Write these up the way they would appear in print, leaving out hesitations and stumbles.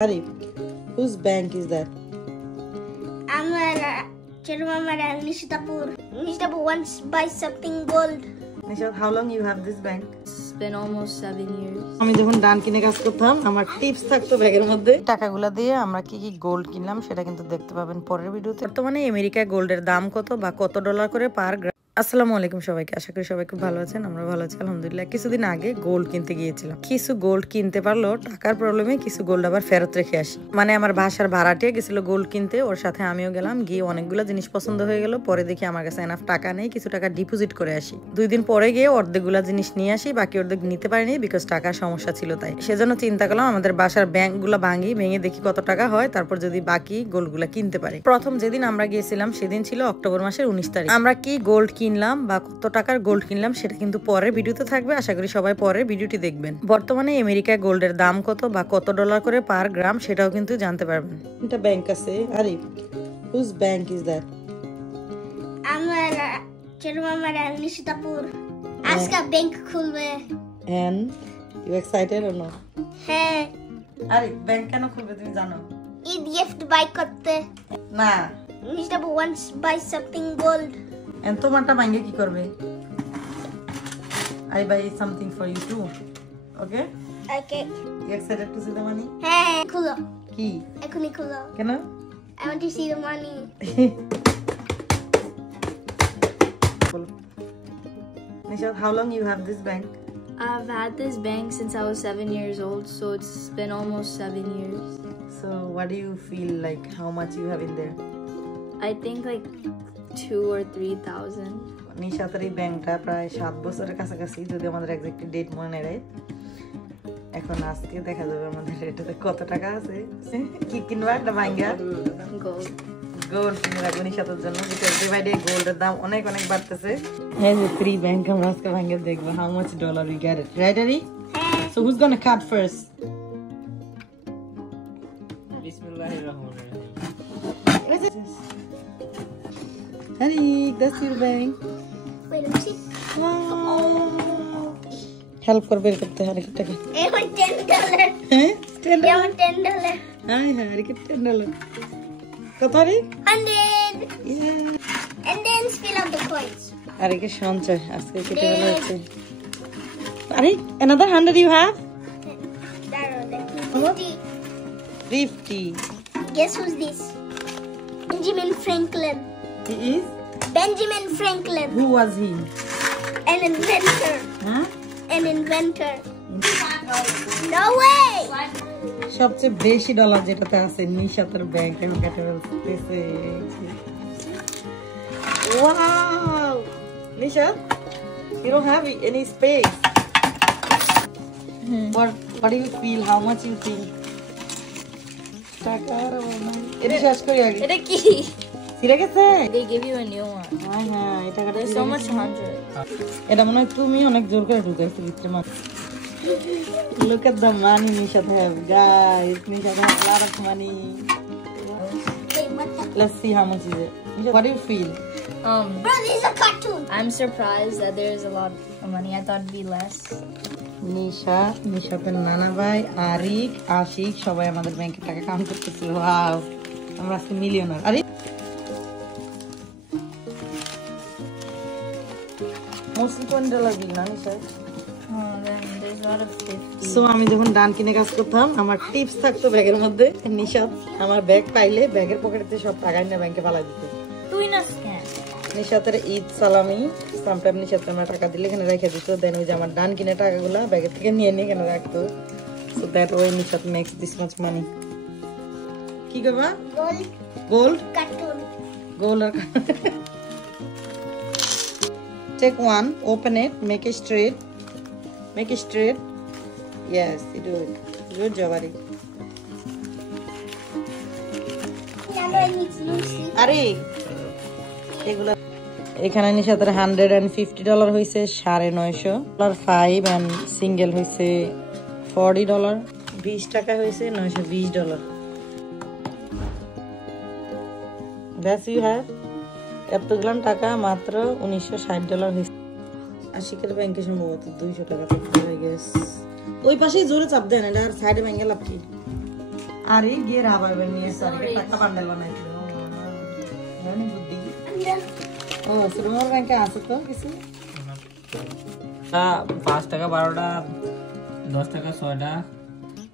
Arif, whose bank is that? Nishitapu wants to buy something gold. Nishat, how long you have this bank? It's been almost 7 years. আমি যখন ডান কিনে কাজ করতাম আমার tips থাকতো ব্যাগের মধ্যে টাকাগুলো দিয়ে আমরা কি কি গোল্ড কিনলাম সেটা কিন্তু দেখতে পাবেন পরের ভিডিওতে। বর্তমানে আমেরিকায় গোল্ডের দাম কত বা কত ডলার করে পার গ্রাম। আসসালামু আলাইকুম সবাইকে, আশা করি সবাই খুব ভালো আছেন। আমরা ভালো আছি আলহামদুলিল্লাহ। কিছুদিন আগে গোল্ড কিনতে গিয়েছিলাম, কিছু গোল্ড কিনতে পারলো, টাকার প্রবলেমে কিছু গোল্ড আবার ফেরত রেখে আসি। মানে আমার বাসার ভাড়াটিয়া গেছিল গোল্ড কিনতে, ওর সাথে আমিও গেলাম। গিয়ে অনেকগুলো জিনিস পছন্দ হয়ে গেল। পরে দেখি আমার কাছে এনাফ টাকা নেই, কিছু টাকা ডিপোজিট করে আসি। 2 দিন পরে গিয়ে অর্ধেকগুলা জিনিস নিয়ে আসি, বাকি অর্ধেক নিতে পারিনি বিকজ টাকার সমস্যা ছিল। তাই সেজন্য চিন্তা করলাম আমাদের বাসার ব্যাংকগুলো ভেঙে দেখি কত টাকা হয়, তারপর যদি বাকি গোল্ডগুলা কিনতে পারি। প্রথম যেদিন আমরা গিয়েছিলাম সেদিন ছিল অক্টোবর মাসের 19 তারিখ। আমরা কি গোল্ড কিনলাম বা কত টাকার গোল্ড কিনলাম সেটা কিন্তু পরের ভিডিওতে থাকবে, আশা করি সবাই পরের ভিডিওটি দেখবেন। বর্তমানে আমেরিকায় গোল্ডের দাম কত বা কত ডলার করে পার গ্রাম সেটাও কিন্তু জানতে পারবেন। এটা ব্যাংক আছে। Arif, whose bank is that? আমার চেরুমামার নিশিতাপুর আজকে ব্যাংক খুলবে। And you excited or not? হ্যাঁ। আরিফ, ব্যাংক কেন খুলবে তুমি জানো? ঈদ গিফট বাই করতে। না, নিশিতাপুর wants to buy something gold. and তোমারটা ভাঙে কি করবে? I buy something for you too. Okay? Okay. You excited to see the money? হ্যাঁ, খুলো। কি? এখনই খুলো। কেন? I want to see the money. Nishat, how long you have this bank? I've had this bank since I was 7 years old, so it's been almost 7 years. So what do you feel like? How much you have in there? I think like 2,000 or 3,000. নিশাতের এই ব্যাংকটা প্রায় 7 বছরের কাছাকাছি, যদি আমাদের exact date মনে নেই। এখন আজকে দেখা যাবে আমাদের এটাতে কত টাকা আছে। কি কিনবা? একটা ভাঙ্গা Gold. গোল্ড কিনে রাখবো নিশাতের জন্য, বিকজ ডে বাই ডে গোল্ডের দাম অনেক অনেক বাড়তেছে। হ্যাঁ, যে 3 ব্যাংক আমরা আজকে ভাঙ্গে দেখবো how much dollar we get it, right আরি? সো হুজ গোনা কাট ফার্স্ট? বিসমিল্লাহির রহমানির রহিম। Hari, that's your bank. Wait, let me see. Help করবে করতে হারি টাকা। আমার $10. হ্যাঁ, $10। আমার $10. হাই হারি কি $10? কত হারি? 100. Yeah. And then spill out the coins. আরে কি সঞ্চয় আজকে কেটে গেল হচ্ছে। আরে another 100 you have? That 50. Guess who's this? Benjamin Franklin. He is? Benjamin Franklin. Who was he? An inventor. Huh? An inventor. No way! সবচেয়ে বেশি ডলার যেটাতে আছে নিশাতের ব্যাংক এখন কেটে ফেলতেছে। Wow! Nishat, you don't have any space. What do you feel? How much you think? টাকা আর এটা শেষ করি আগে। এটা কি? ছিড়ে গেছে? They give you a new one. হ্যাঁ, এই টাকাটা There's so much 100. এটা মনে হয় তুমি অনেক জোর করে ঢুকাইছো ভিতরে মাছ। Look at the money Nishat have, guys. Nishat have a lot of money. Wait, what the? Let's see how much is it. Nishat, what do you feel? Bro, this is a cartoon. I'm surprised that there's a lot of money. I thought it'd be less. নিশাতের নানা ভাই, আরিক, আশিক সবাই আমাদের ব্যাংকে টাকা count করতেছিল। Wow, আমরা আজকে millionaire. আরে মোস্টলি $20 বিল না Nishat? Then there's a lot of 50. So আমি যখন ডান কিনে কাজ করতাম আমার টিপস থাকতো ব্যাগের মধ্যে। নিশাত আমার ব্যাগ পাইলে ব্যাগের পকেটে সব টাকা নিয়ে ব্যাংকে ফালাই দিত। তুই না স্ক্যান। নিশাতের ঈদ সালামি সামটাইম নিশাতে আমরা টাকা দিলে এখানে রেখে দিত। দেন ওই যে আমার ডান কিনে টাকাগুলো ব্যাগের থেকে নিয়ে এখানে রাখতো। So that way Nishat makes this much money. কি করবা? Gold gold cartoon. গোল্ড আর take one, open it, make it straight. Yes, you do it. Good job, Ari. Now I need to see. আরে এগুলা এখানে নিশাতের $150 হইছে, $950 5 and সিঙ্গেল হইছে $40, 20 টাকা হইছে $920। That's you have? এতগুলো টাকা মাত্র $1960 হইছে। আশিকের ব্যাংকে সম্ভবত 200 টাকা থাকতে হয়ে গেছে। ওই পাশেই জোরে চাপ দেন, এটা আর সাইডে ব্যাংকে লাভ কি? আরে গিয়ে রাবার ব্যান্ড নিয়ে সরি একটা বান্ডেল বানাইছিল জানি বুদ্ধি ও সুরমার ব্যাংকে আছে তো কিছু 5 টাকা 12টা 10 টাকা 6টা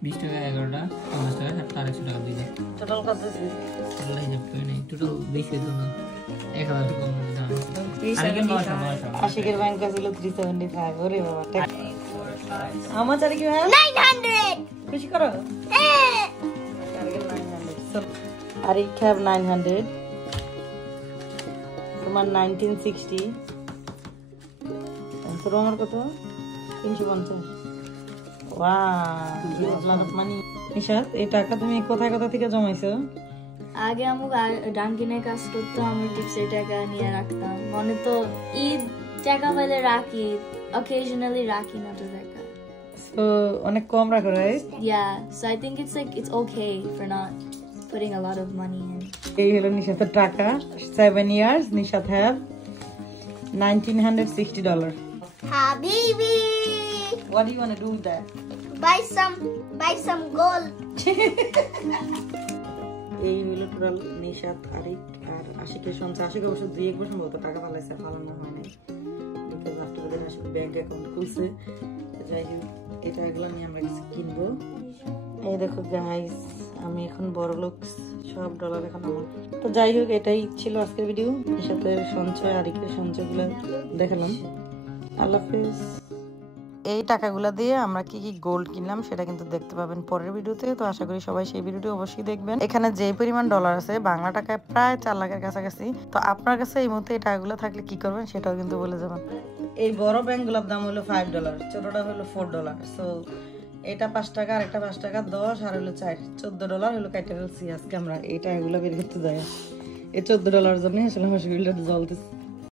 20 টাকা 11টা 50 টাকা 700 টাকা দিয়ে টোটাল কত আছে টোটাল হিসাব করে নেই টোটাল বেশি তো না 1000 টাকা কম দাম আরেকে 900 আশিকের ব্যাংক ছিল 375 ওরে বাবা আমার চারি কি হয় 900. খুশি করো Eh. আরিক have 900 তোমার 1960 তোমার কত 350 wow lot of money Nishat এই টাকা তুমি কোথায় কোথা থেকে জমাইছো আগে আমি ডাঙ্কিনে কাজ করতাম আমি টিপসের টাকা নিয়ে রাখতাম মনে তো ঈদ টাকা পেলে রাখি occasionally রাখি না তো টাকা সো অনেক কম রাখো right yeah so I think it's okay for not putting a lot of money in এই হলো নিশাতের টাকা 7 years Nishat have $1960 Habibi. what do you want to do with that Buy some gold. এই হলো টোটাল নিশাত আরিক আর আশিকের সঞ্চয় আশিক অবশ্য 2-1 বছর মতো টাকা পালাইছে ফালানো হয় নাই because after that Ashik bank account খুলছে যাই হোক এটা এগুলো নিয়ে আমরা কিছু কিনবো এই দেখো গাইস আমি এখন বড় লোক সব ডলার এখন আমার তো যাই হোক এটাই ছিল আজকের ভিডিও নিশাতের সঞ্চয় আরিকের সঞ্চয়গুলো দেখালাম আল্লাহ হাফেজ এই টাকাগুলো দিয়ে আমরা কি কি গোল্ড কিনলাম সেটা কিন্তু দেখতে পাবেন পরের ভিডিওতে তো আশা করি সবাই সেই ভিডিওটি অবশ্যই দেখবেন এখানে যে পরিমাণ ডলার আছে বাংলা টাকায় প্রায় 4 লাখের কাছাকাছি তো আপনার কাছে এই মুহূর্তে এই টাকাগুলো থাকলে কি করবেন সেটাও কিন্তু বলে যাবেন এই বড় ব্যাংকগুলোর দাম হলো $5 ছোটটা হলো $4 সো এটা 5 টাকা আর একটা 5 টাকা 10 আর হলো 14 হলো কাইটা ফেলছি আজকে আমরা এই টাকাগুলো বের করতে যাই এই $14 জন্য আসলে আমার শরীরটা জ্বলতেছে